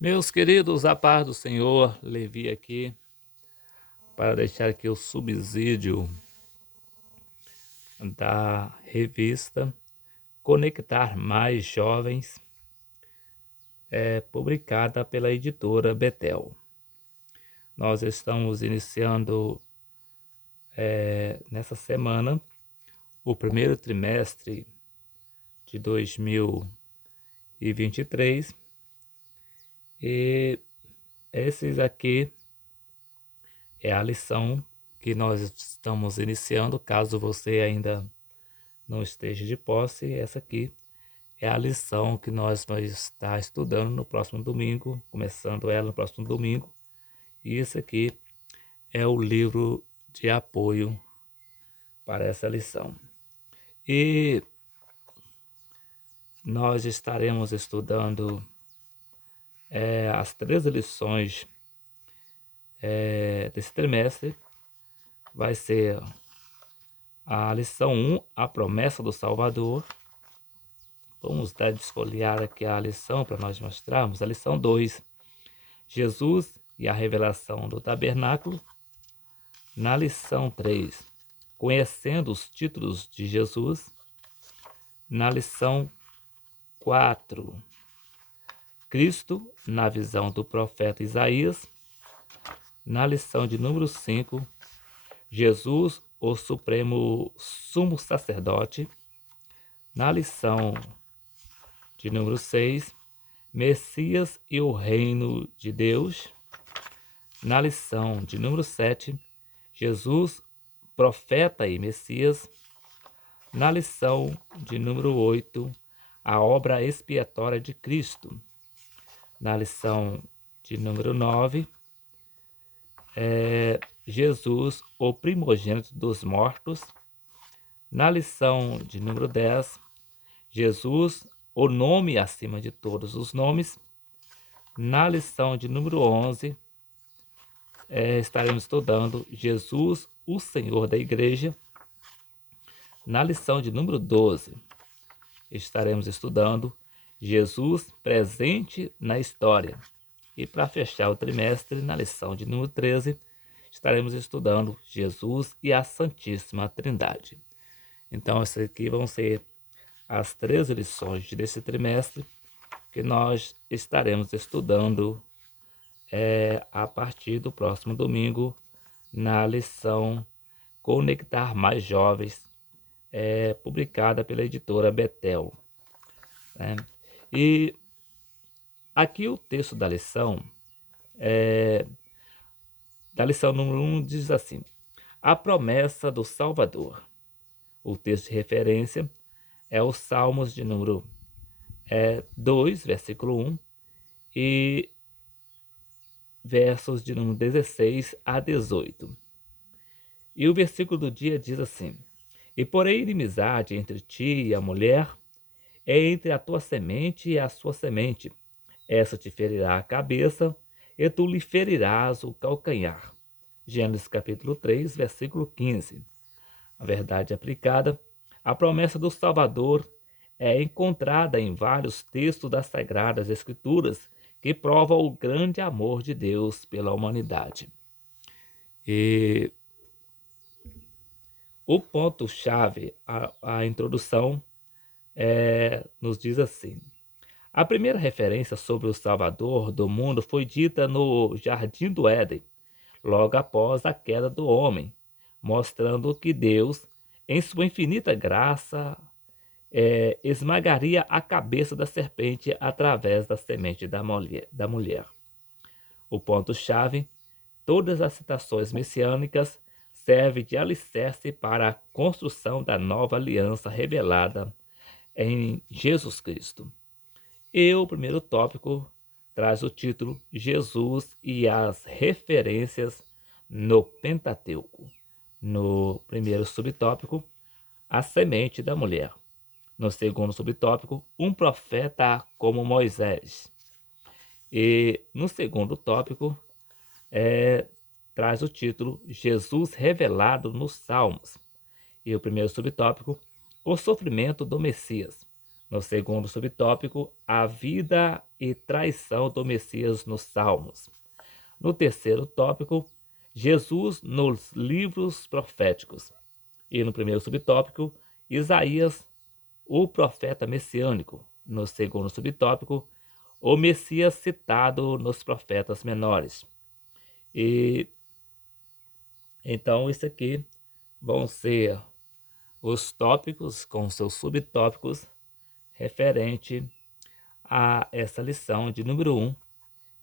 Meus queridos, a paz do Senhor, Levi aqui para deixar aqui o subsídio da revista Conectar Mais Jovens, publicada pela editora Betel. Nós estamos iniciando nessa semana o primeiro trimestre de 2023 e esses aqui é a lição que nós estamos iniciando. Caso você ainda não esteja de posse, essa aqui é a lição que nós vamos estar estudando no próximo domingo, começando ela no próximo domingo. E esse aqui é o livro de apoio para essa lição. E nós estaremos estudando as 13 lições desse trimestre. Vai ser a lição 1, a promessa do Salvador. Vamos desfolhear aqui a lição para nós mostrarmos. A lição 2, Jesus e a revelação do tabernáculo. Na lição 3, conhecendo os títulos de Jesus. Na lição 4, Cristo na visão do profeta Isaías. Na lição de número 5, Jesus, o supremo sumo sacerdote. Na lição de número 6, Messias e o reino de Deus. Na lição de número 7, Jesus, profeta e Messias. Na lição de número 8, a obra expiatória de Cristo. Na lição de número 9, Jesus, o primogênito dos mortos. Na lição de número 10, Jesus, o nome acima de todos os nomes. Na lição de número 11, estaremos estudando Jesus, o Senhor da Igreja. Na lição de número 12, estaremos estudando Jesus presente na história. E para fechar o trimestre, na lição de número 13, estaremos estudando Jesus e a Santíssima Trindade. Então, essas aqui vão ser as 13 lições desse trimestre que nós estaremos estudando a partir do próximo domingo na lição Conectar Mais Jovens, publicada pela editora Betel. E aqui o texto da lição, número 1, diz assim: a promessa do Salvador. O texto de referência é os Salmos de número 2, versículo 1, e versos de número 16 a 18. E o versículo do dia diz assim: e porém inimizade entre ti e a mulher, é entre a tua semente e a sua semente. Essa te ferirá a cabeça, e tu lhe ferirás o calcanhar. Gênesis capítulo 3, versículo 15. A verdade aplicada, a promessa do Salvador é encontrada em vários textos das Sagradas Escrituras que provam o grande amor de Deus pela humanidade. E o ponto-chave, a introdução, nos diz assim: a primeira referência sobre o Salvador do mundo foi dita no Jardim do Éden, logo após a queda do homem, mostrando que Deus, em sua infinita graça, esmagaria a cabeça da serpente através da semente da mulher. O ponto-chave, todas as citações messiânicas servem de alicerce para a construção da nova aliança revelada em Jesus Cristo. E o primeiro tópico traz o título Jesus e as referências no Pentateuco. No primeiro subtópico, a semente da mulher. No segundo subtópico, um profeta como Moisés. E no segundo tópico, traz o título Jesus revelado nos Salmos. E o primeiro subtópico, o sofrimento do Messias. No segundo subtópico, a vida e traição do Messias nos Salmos. No terceiro tópico, Jesus nos livros proféticos. E no primeiro subtópico, Isaías, o profeta messiânico. No segundo subtópico, o Messias citado nos profetas menores. E então isso aqui vão ser os tópicos com seus subtópicos referente a essa lição de número 1,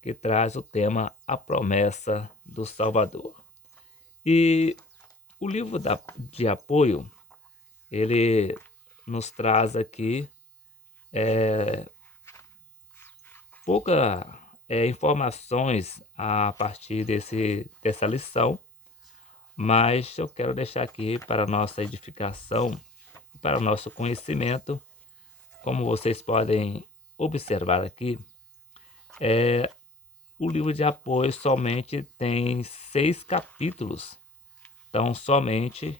que traz o tema A Promessa do Salvador. E o livro de apoio, ele nos traz aqui poucas informações a partir dessa lição, mas eu quero deixar aqui para nossa edificação, para o nosso conhecimento. Como vocês podem observar aqui, o livro de apoio somente tem 6 capítulos. Então, somente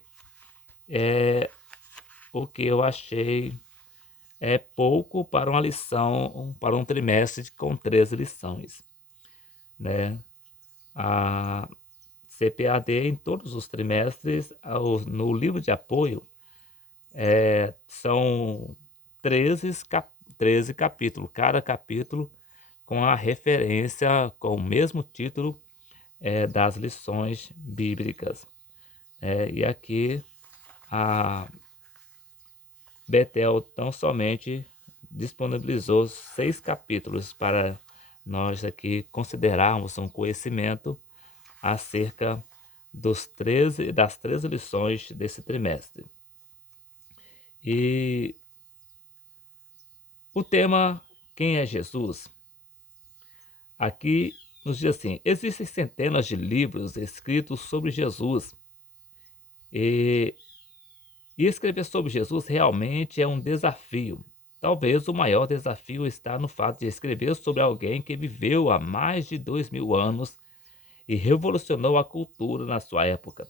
o que eu achei é pouco para uma lição, para um trimestre com 13 lições, né? A CPAD em todos os trimestres, no livro de apoio, são 13 capítulos, cada capítulo com a referência, com o mesmo título das lições bíblicas. E aqui a Betel tão somente disponibilizou 6 capítulos para nós aqui considerarmos um conhecimento acerca das 13 lições desse trimestre. E o tema, quem é Jesus? Aqui nos diz assim: existem centenas de livros escritos sobre Jesus. E escrever sobre Jesus realmente é um desafio. Talvez o maior desafio está no fato de escrever sobre alguém que viveu há mais de 2000 anos e revolucionou a cultura na sua época,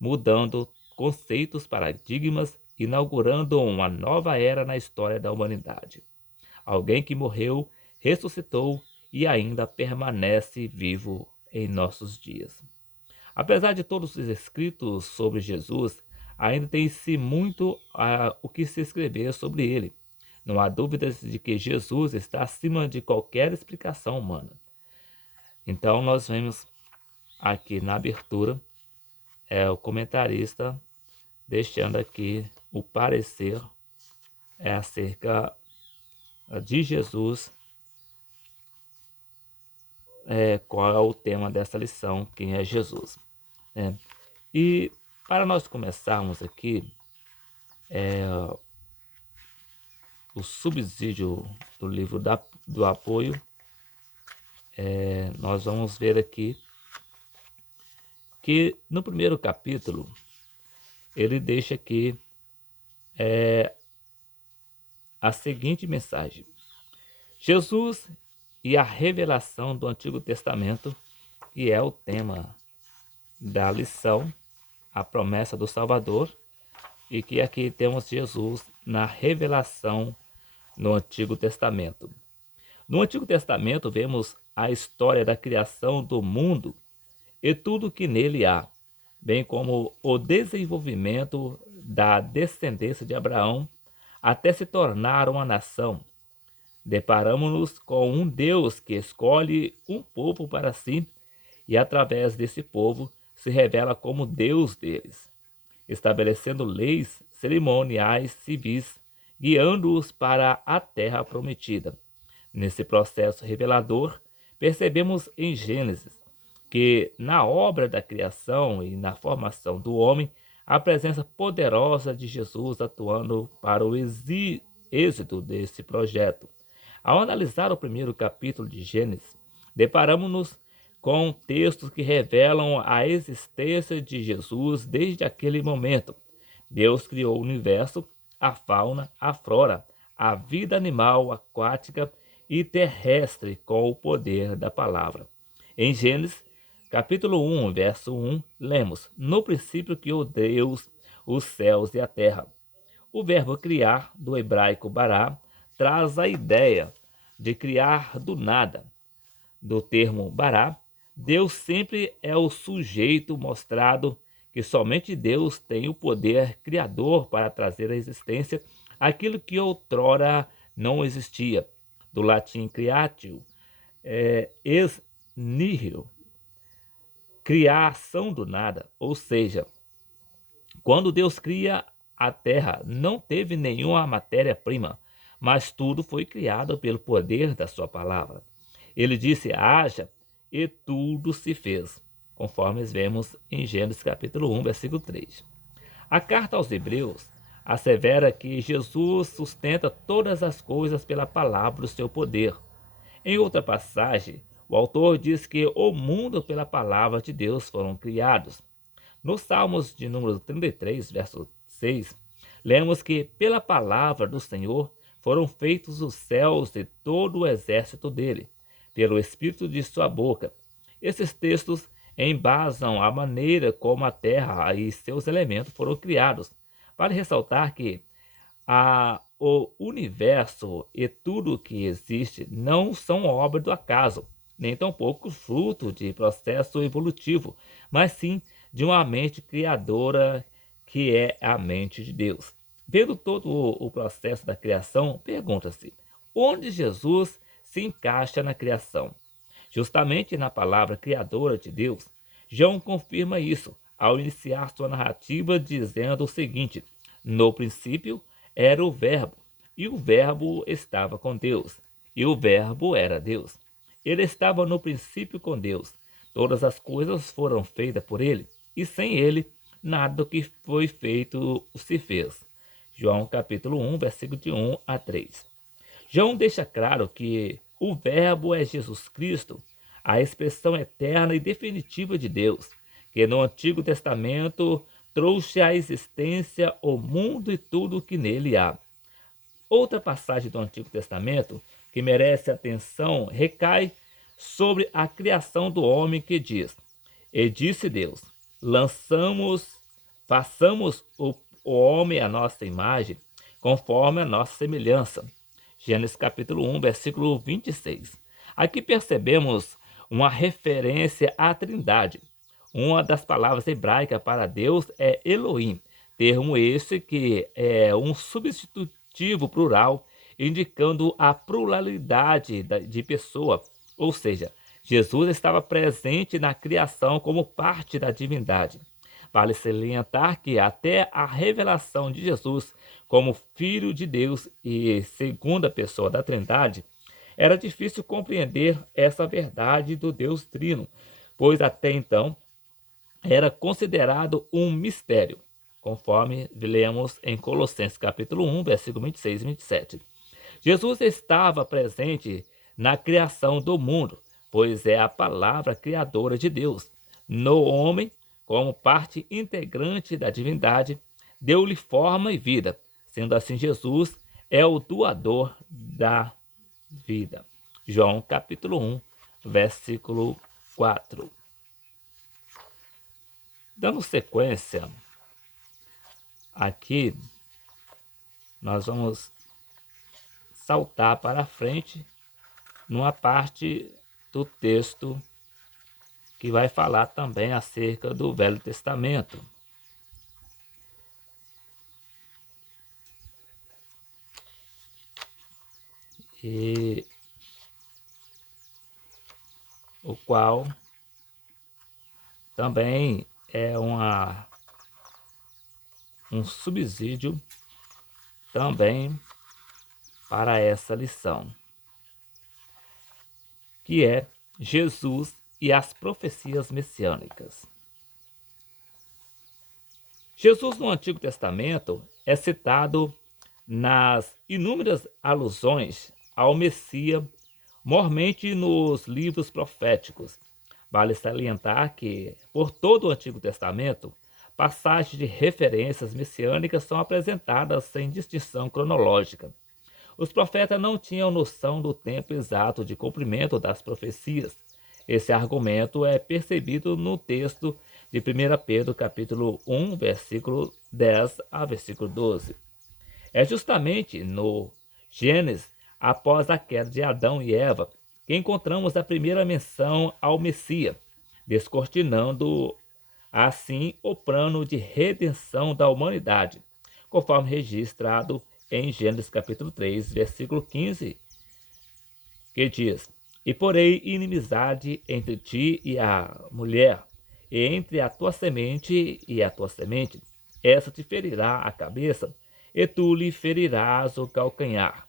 mudando conceitos, paradigmas, inaugurando uma nova era na história da humanidade. Alguém que morreu, ressuscitou e ainda permanece vivo em nossos dias. Apesar de todos os escritos sobre Jesus, ainda tem-se muito o que se escrever sobre ele. Não há dúvidas de que Jesus está acima de qualquer explicação humana. Então nós vemos aqui na abertura o comentarista deixando aqui o parecer acerca de Jesus, qual é o tema dessa lição, quem é Jesus. E para nós começarmos aqui, o subsídio do livro do apoio, nós vamos ver aqui que no primeiro capítulo ele deixa aqui a seguinte mensagem: Jesus e a revelação do Antigo Testamento, que é o tema da lição, a promessa do Salvador, e que aqui temos Jesus na revelação no Antigo Testamento. No Antigo Testamento vemos a história da criação do mundo e tudo que nele há, bem como o desenvolvimento da descendência de Abraão até se tornar uma nação. Deparamos-nos com um Deus que escolhe um povo para si e através desse povo se revela como Deus deles, estabelecendo leis cerimoniais civis, guiando-os para a terra prometida. Nesse processo revelador, percebemos em Gênesis que na obra da criação e na formação do homem, a presença poderosa de Jesus atuando para o êxito desse projeto. Ao analisar o primeiro capítulo de Gênesis, deparamos-nos com textos que revelam a existência de Jesus desde aquele momento. Deus criou o universo, a fauna, a flora, a vida animal, aquática e terrestre com o poder da palavra. Em Gênesis, capítulo 1, verso 1, lemos: no princípio criou Deus os céus e a terra. O verbo criar, do hebraico bará, traz a ideia de criar do nada. Do termo bará, Deus sempre é o sujeito mostrado que somente Deus tem o poder criador para trazer à existência aquilo que outrora não existia. Do latim creatio, ex nihilo, criação do nada, ou seja, quando Deus cria a terra, não teve nenhuma matéria-prima, mas tudo foi criado pelo poder da sua palavra. Ele disse: haja, e tudo se fez, conforme vemos em Gênesis capítulo 1, versículo 3. A carta aos Hebreus assevera que Jesus sustenta todas as coisas pela palavra do seu poder. Em outra passagem, o autor diz que o mundo pela palavra de Deus foram criados. Nos Salmos de número 33, verso 6, lemos que pela palavra do Senhor foram feitos os céus e todo o exército dele, pelo Espírito de sua boca. Esses textos embasam a maneira como a terra e seus elementos foram criados. Vale ressaltar que o universo e tudo o que existe não são obra do acaso, nem tampouco fruto de processo evolutivo, mas sim de uma mente criadora que é a mente de Deus. Vendo todo o processo da criação, pergunta-se: onde Jesus se encaixa na criação? Justamente na palavra criadora de Deus. João confirma isso ao iniciar sua narrativa dizendo o seguinte: no princípio era o Verbo, e o Verbo estava com Deus, e o Verbo era Deus. Ele estava no princípio com Deus. Todas as coisas foram feitas por ele, e sem ele nada do que foi feito se fez. João capítulo 1, versículo de 1 a 3. João deixa claro que o Verbo é Jesus Cristo, a expressão eterna e definitiva de Deus, que no Antigo Testamento trouxe à existência o mundo e tudo o que nele há. Outra passagem do Antigo Testamento que merece atenção recai sobre a criação do homem, que diz: e disse Deus, façamos o homem à nossa imagem, conforme a nossa semelhança. Gênesis capítulo 1, versículo 26. Aqui percebemos uma referência à Trindade. Uma das palavras hebraicas para Deus é Elohim, termo esse que é um substantivo plural, indicando a pluralidade de pessoa, ou seja, Jesus estava presente na criação como parte da divindade. Vale salientar que até a revelação de Jesus como Filho de Deus e segunda pessoa da Trindade, era difícil compreender essa verdade do Deus Trino, pois até então era considerado um mistério, conforme lemos em Colossenses capítulo 1, versículo 26 e 27. Jesus estava presente na criação do mundo, pois é a palavra criadora de Deus. No homem, como parte integrante da divindade, deu-lhe forma e vida. Sendo assim, Jesus é o doador da vida. João capítulo 1, versículo 4. Dando sequência, aqui nós vamos saltar para frente numa parte do texto que vai falar também acerca do Velho Testamento. E o qual também é um subsídio também para essa lição, que é Jesus e as profecias messiânicas. Jesus no Antigo Testamento é citado nas inúmeras alusões ao Messias, mormente nos livros proféticos. Vale salientar que, por todo o Antigo Testamento, passagens de referências messiânicas são apresentadas sem distinção cronológica. Os profetas não tinham noção do tempo exato de cumprimento das profecias. Esse argumento é percebido no texto de 1 Pedro capítulo 1, versículo 10 a versículo 12. É justamente no Gênesis, após a queda de Adão e Eva, que encontramos a primeira menção ao Messias, descortinando assim o plano de redenção da humanidade, conforme registrado em Gênesis capítulo 3, versículo 15, que diz: E porei inimizade entre ti e a mulher, e entre a tua semente e a tua semente. Essa te ferirá a cabeça, e tu lhe ferirás o calcanhar.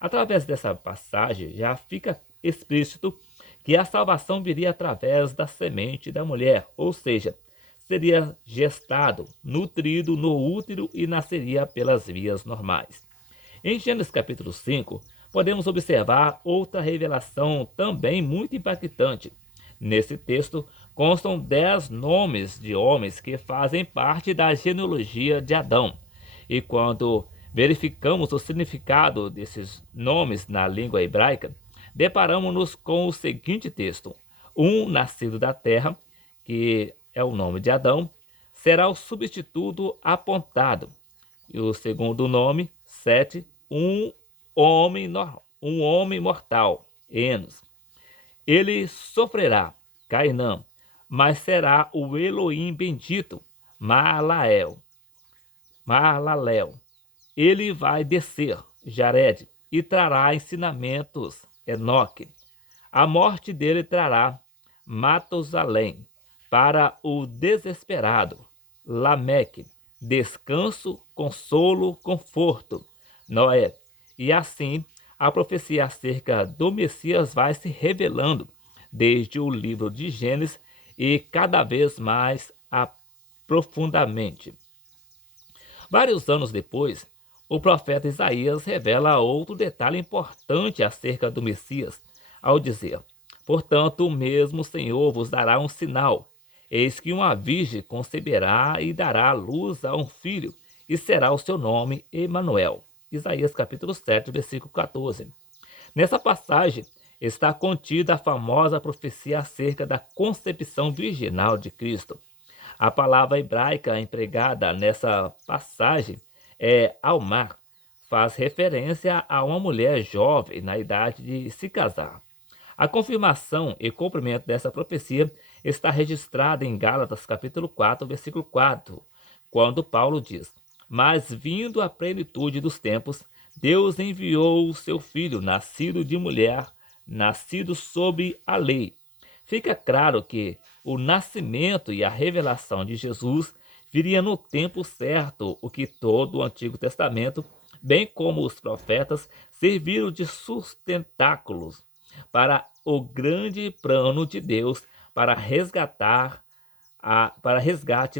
Através dessa passagem já fica explícito que a salvação viria através da semente da mulher, ou seja, seria gestado, nutrido no útero e nasceria pelas vias normais. Em Gênesis capítulo 5, podemos observar outra revelação também muito impactante. Nesse texto constam 10 nomes de homens que fazem parte da genealogia de Adão. E quando verificamos o significado desses nomes na língua hebraica, deparamos-nos com o seguinte texto: um nascido da terra, que é o nome de Adão, será o substituto apontado. E o segundo nome, Sete, um homem mortal, Enos. Ele sofrerá, Cainã, mas será o Elohim bendito, Maalalel. Ele vai descer, Jared, e trará ensinamentos, Enoque. A morte dele trará Matusalém para o desesperado, Lameque, descanso, consolo, conforto, Noé. E assim a profecia acerca do Messias vai se revelando desde o livro de Gênesis e cada vez mais profundamente. Vários anos depois, o profeta Isaías revela outro detalhe importante acerca do Messias, ao dizer: Portanto, o mesmo Senhor vos dará um sinal. Eis que uma virgem conceberá e dará à luz a um filho, e será o seu nome Emanuel. Isaías capítulo 7, versículo 14. Nessa passagem está contida a famosa profecia acerca da concepção virginal de Cristo. A palavra hebraica empregada nessa passagem é almar, faz referência a uma mulher jovem na idade de se casar. A confirmação e cumprimento dessa profecia está registrada em Gálatas capítulo 4, versículo 4, quando Paulo diz: Mas vindo a plenitude dos tempos, Deus enviou o seu Filho, nascido de mulher, nascido sob a lei. Fica claro que o nascimento e a revelação de Jesus viria no tempo certo, o que todo o Antigo Testamento, bem como os profetas, serviram de sustentáculos para o grande plano de Deus para resgate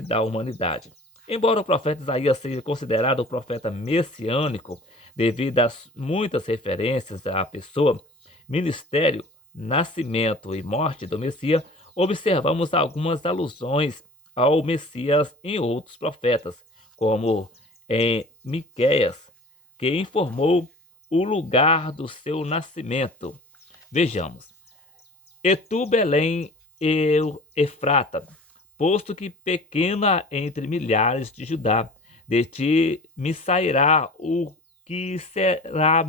da humanidade. Embora o profeta Isaías seja considerado o profeta messiânico devido às muitas referências à pessoa, ministério, nascimento e morte do Messias, observamos algumas alusões ao Messias em outros profetas, como em Miqueias, que informou o lugar do seu nascimento. Vejamos: E tu, Belém, Efrata, posto que pequena entre milhares de Judá, de ti me sairá o que será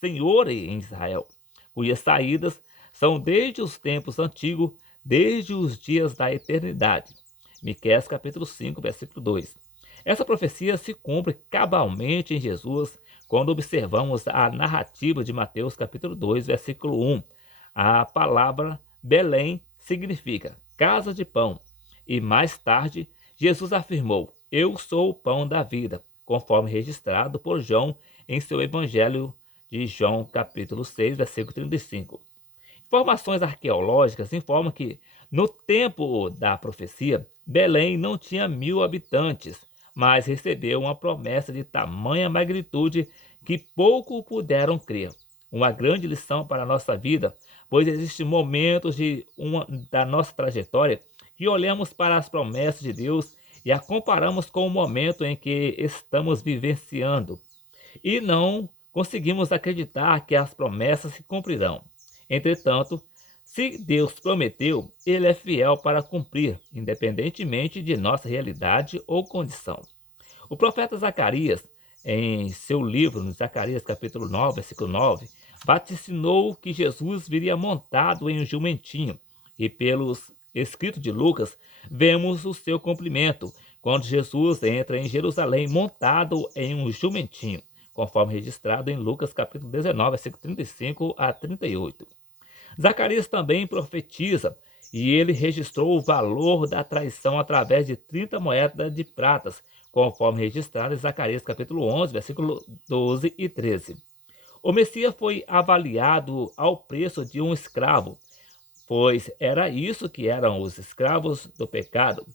Senhor em Israel, cujas saídas são desde os tempos antigos, desde os dias da eternidade. Miqueias capítulo 5, versículo 2. Essa profecia se cumpre cabalmente em Jesus quando observamos a narrativa de Mateus capítulo 2, versículo 1. A palavra Belém significa casa de pão. E mais tarde, Jesus afirmou: Eu sou o pão da vida, conforme registrado por João em seu Evangelho de João capítulo 6, versículo 35. Informações arqueológicas informam que, no tempo da profecia, Belém não tinha 1.000 habitantes, mas recebeu uma promessa de tamanha magnitude que pouco puderam crer. Uma grande lição para a nossa vida, pois existem momentos da nossa trajetória que olhamos para as promessas de Deus e a comparamos com o momento em que estamos vivenciando e não conseguimos acreditar que as promessas se cumprirão. Entretanto, se Deus prometeu, Ele é fiel para cumprir, independentemente de nossa realidade ou condição. O profeta Zacarias, em seu livro, no Zacarias capítulo 9, versículo 9, vaticinou que Jesus viria montado em um jumentinho, e pelos escritos de Lucas, vemos o seu cumprimento, quando Jesus entra em Jerusalém montado em um jumentinho, conforme registrado em Lucas capítulo 19, versículo 35 a 38. Zacarias também profetiza, e ele registrou o valor da traição através de 30 moedas de pratas, conforme registrado em Zacarias capítulo 11, versículo 12 e 13. O Messias foi avaliado ao preço de um escravo, pois era isso que eram os escravos do pecado.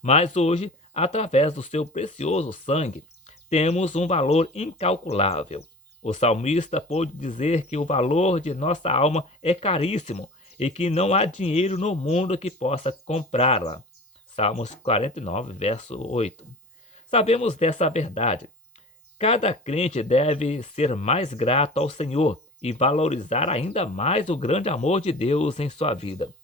Mas hoje, através do seu precioso sangue, temos um valor incalculável. O salmista pôde dizer que o valor de nossa alma é caríssimo e que não há dinheiro no mundo que possa comprá-la. Salmos 49, verso 8. Sabemos dessa verdade. Cada crente deve ser mais grato ao Senhor e valorizar ainda mais o grande amor de Deus em sua vida.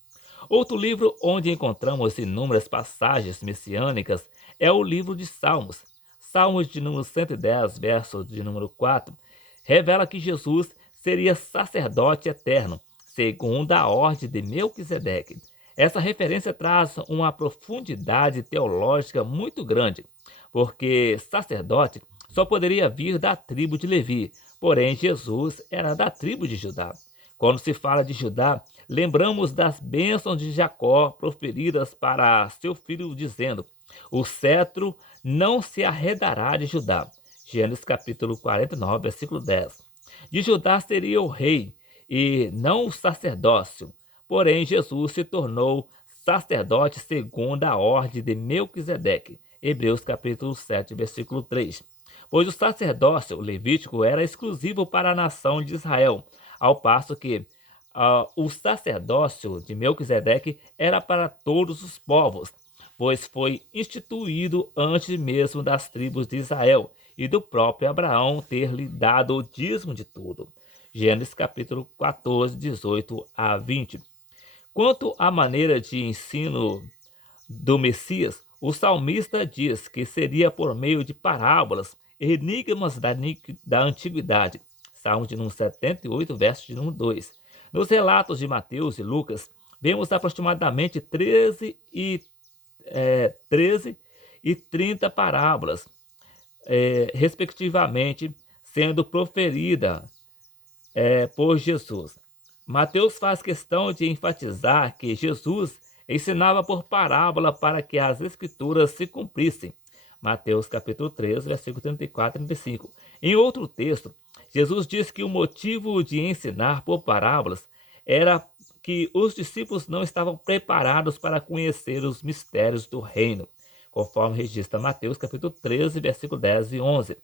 Outro livro onde encontramos inúmeras passagens messiânicas é o livro de Salmos. Salmos de número 110, verso de número 4, revela que Jesus seria sacerdote eterno, segundo a ordem de Melquisedeque. Essa referência traz uma profundidade teológica muito grande, porque sacerdote só poderia vir da tribo de Levi, porém Jesus era da tribo de Judá. Quando se fala de Judá, lembramos das bênçãos de Jacó proferidas para seu filho, dizendo: o cetro não se arredará de Judá. Gênesis capítulo 49, versículo 10. De Judá seria o rei, e não o sacerdócio. Porém, Jesus se tornou sacerdote segundo a ordem de Melquisedeque. Hebreus capítulo 7, versículo 3. Pois o sacerdócio levítico era exclusivo para a nação de Israel, ao passo que o sacerdócio de Melquisedeque era para todos os povos, pois foi instituído antes mesmo das tribos de Israel e do próprio Abraão ter-lhe dado o dízimo de tudo. Gênesis capítulo 14, 18 a 20. Quanto à maneira de ensino do Messias, o salmista diz que seria por meio de parábolas, enigmas da antiguidade. Salmos de número 78, verso de número 2. Nos relatos de Mateus e Lucas, vemos aproximadamente 13 e 30 parábolas, respectivamente, sendo proferida por Jesus. Mateus faz questão de enfatizar que Jesus ensinava por parábola para que as escrituras se cumprissem. Mateus capítulo 13, versículo 34 e 35. Em outro texto, Jesus diz que o motivo de ensinar por parábolas era que os discípulos não estavam preparados para conhecer os mistérios do reino, conforme registra Mateus capítulo 13, versículo 10 e 11.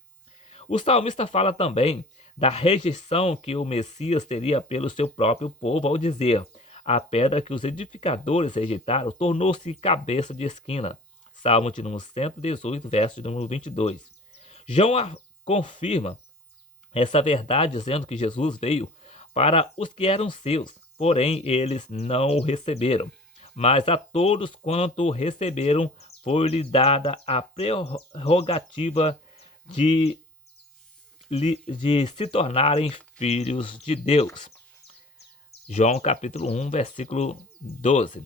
O salmista fala também da rejeição que o Messias teria pelo seu próprio povo ao dizer: a pedra que os edificadores rejeitaram tornou-se cabeça de esquina. Salmo de número 118, verso de número 22. João confirma essa verdade dizendo que Jesus veio para os que eram seus, porém eles não o receberam. Mas a todos quanto o receberam foi-lhe dada a prerrogativa de se tornarem filhos de Deus. João capítulo 1, versículo 12.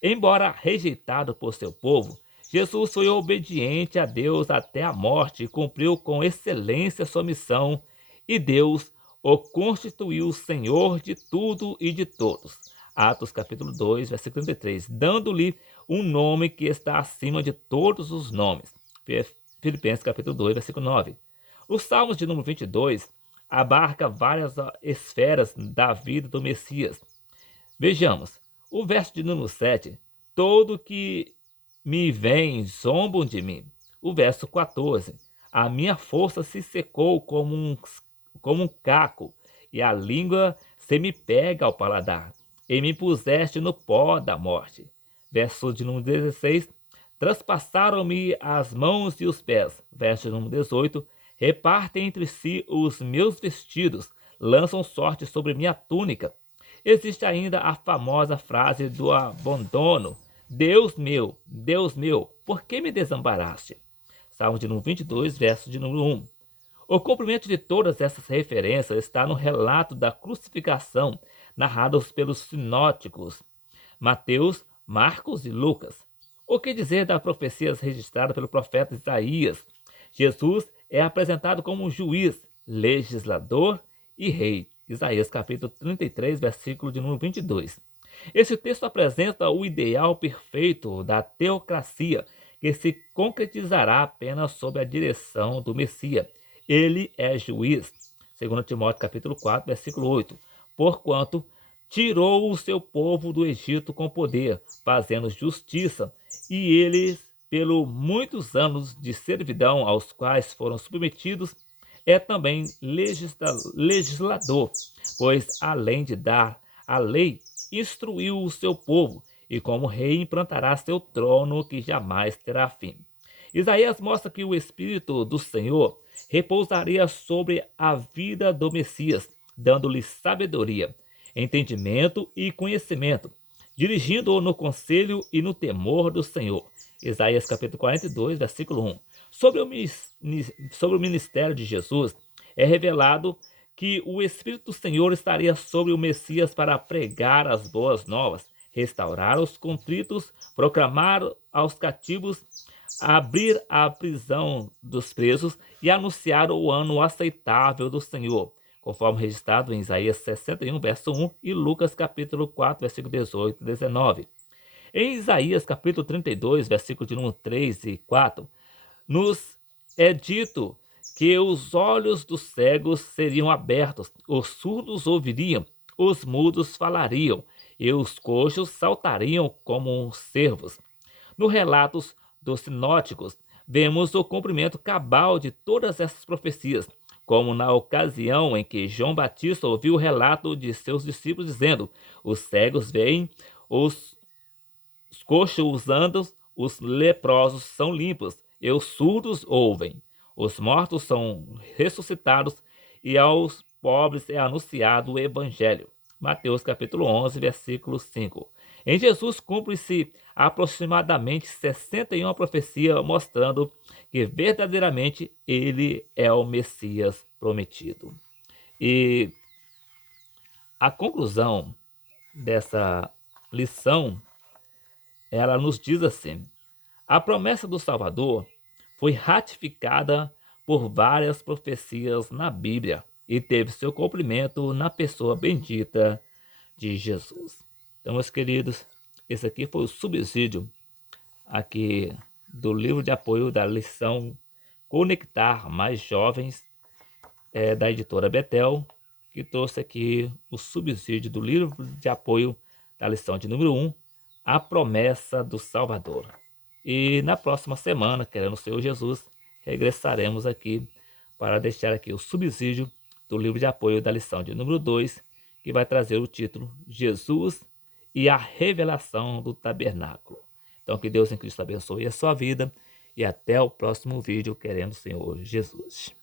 Embora rejeitado por seu povo, Jesus foi obediente a Deus até a morte e cumpriu com excelência sua missão, e Deus o constituiu Senhor de tudo e de todos. Atos capítulo 2, versículo 33, dando-lhe um nome que está acima de todos os nomes. Filipenses capítulo 2, versículo 9. Os Salmos de número 22 abarca várias esferas da vida do Messias. Vejamos, o verso de número 7, todo que me vem zombam de mim. O verso 14, a minha força se secou como um caco, e a língua se me pega ao paladar, e me puseste no pó da morte. Verso de número 16, traspassaram-me as mãos e os pés. Verso de número 18, repartem entre si os meus vestidos, lançam sorte sobre minha túnica. Existe ainda a famosa frase do abandono: Deus meu, por que me desamparaste? Salmo de número 22, verso de número 1. O cumprimento de todas essas referências está no relato da crucificação narrados pelos sinóticos Mateus, Marcos e Lucas. O que dizer das profecias registradas pelo profeta Isaías? Jesus é apresentado como um juiz, legislador e rei. Isaías capítulo 33, versículo de número 22. Esse texto apresenta o ideal perfeito da teocracia, que se concretizará apenas sob a direção do Messias. Ele é juiz. 2 Timóteo capítulo 4, versículo 8. Porquanto tirou o seu povo do Egito com poder, fazendo justiça, e eles, pelos muitos anos de servidão aos quais foram submetidos, é também legislador, pois, além de dar a lei, instruiu o seu povo, e como rei implantará seu trono que jamais terá fim. Isaías mostra que o Espírito do Senhor repousaria sobre a vida do Messias, dando-lhe sabedoria, entendimento e conhecimento, dirigindo-o no conselho e no temor do Senhor. Isaías capítulo 42, versículo 1. Sobre o ministério de Jesus, é revelado que o Espírito do Senhor estaria sobre o Messias para pregar as boas novas, restaurar os contritos, proclamar aos cativos, abrir a prisão dos presos e anunciar o ano aceitável do Senhor, conforme registrado em Isaías 61, verso 1 e Lucas capítulo 4, versículo 18 e 19. Em Isaías capítulo 32, versículo de número 3 e 4, nos é dito que os olhos dos cegos seriam abertos, os surdos ouviriam, os mudos falariam, e os coxos saltariam como cervos. No relatos dos sinóticos, vemos o cumprimento cabal de todas essas profecias, como na ocasião em que João Batista ouviu o relato de seus discípulos dizendo: os cegos veem, os coxos andam, os leprosos são limpos, e os surdos ouvem. Os mortos são ressuscitados, e aos pobres é anunciado o evangelho. Mateus capítulo 11, versículo 5. Em Jesus cumpre-se aproximadamente 61 profecias, mostrando que verdadeiramente ele é o Messias prometido. E a conclusão dessa lição, ela nos diz assim: a promessa do Salvador foi ratificada por várias profecias na Bíblia e teve seu cumprimento na pessoa bendita de Jesus. Então, meus queridos, esse aqui foi o subsídio aqui do livro de apoio da lição Conectar Mais Jovens, da editora Betel, que trouxe aqui o subsídio do livro de apoio da lição de número 1, A Promessa do Salvador. E na próxima semana, querendo o Senhor Jesus, regressaremos aqui para deixar aqui o subsídio do livro de apoio da lição de número 2, que vai trazer o título Jesus e a Revelação do Tabernáculo. Então, que Deus em Cristo abençoe a sua vida e até o próximo vídeo, querendo o Senhor Jesus.